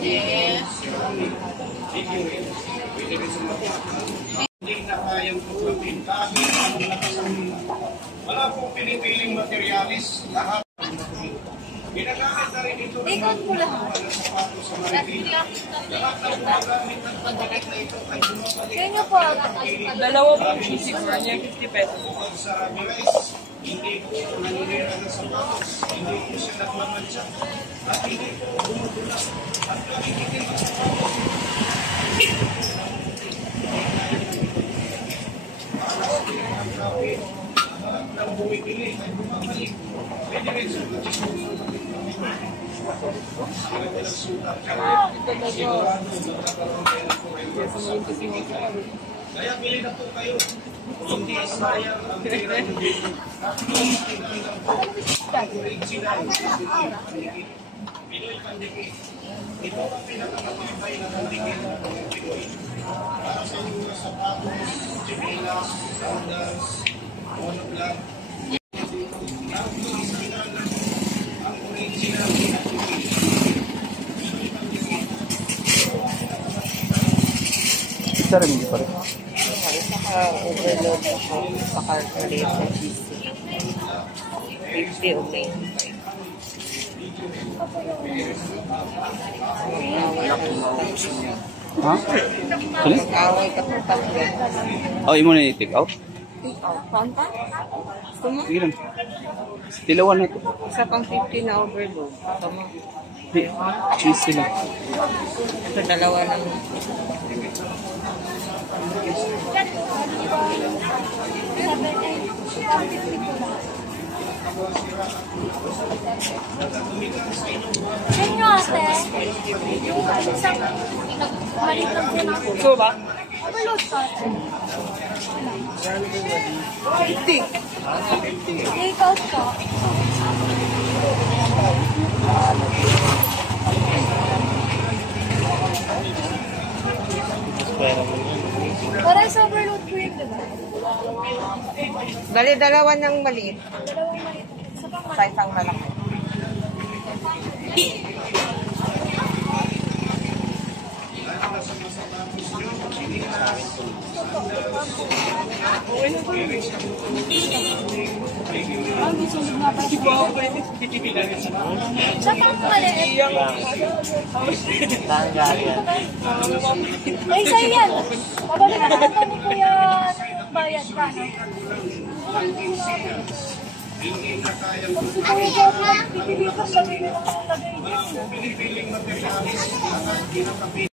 Yes. Hindi na kayang tuklapin kahit ang lakas ang wala pong pinipiling materialis, lahat ginagamit na rin ito ng mga sapatos sa maritim. Lahat ng gumagamit ng pagkakit na ito ay bumabalik. Kaya po, dalawa po yung siguro niya, 50 pesos. Bukod sa Ramirez, hindi po nanunira ng sapatos, hindi po siya nagmamansya, at hindi po bumubula, at kalikitin ang sapatos. Alas ng kapit, lahat ng bumibili ay bumabalik. Pwede rin sa kaya pili na po kayo. Hindi sayang ang pera nyo dito. Original. Pinoy Pandikit. Ito ang pinakamatibay na pandikit ng Pinoy. Para sa inyo na sapatos, chinelas, sandals, monoblock. Ang original na ang original na Pinoy Pandikit. Sir, hindi pa rin. Naka-overload ako sa calculator. 50 o 25. Ha? Sali? Mag-away ka pa tatlo. Oh, imo na i-take out? Panta? Gusto mo? Sige lang. Tilawan na ito. Isa pang 50 na overload. Gusto mo? Cheese sila. Ito dalawa lang. Ganyo ate, yung isang nagmalit lang po na ako. So ba? Overload ka ate. 50. Take out ka. Para sa overload ko yun, diba? Dali, dalawa ng maliit. Dalawang maliit. Isa pang Sa maliit. isang malaki. Ang susunod nga pala. Isa pang maliit. Ay, sa'yo yan. Babalik na natin ni Kuya bayad ka, no? Si Kuya Johnny, pipili ka sa mga lagay niya. Pinipiling materialis, lahat ginagagamit.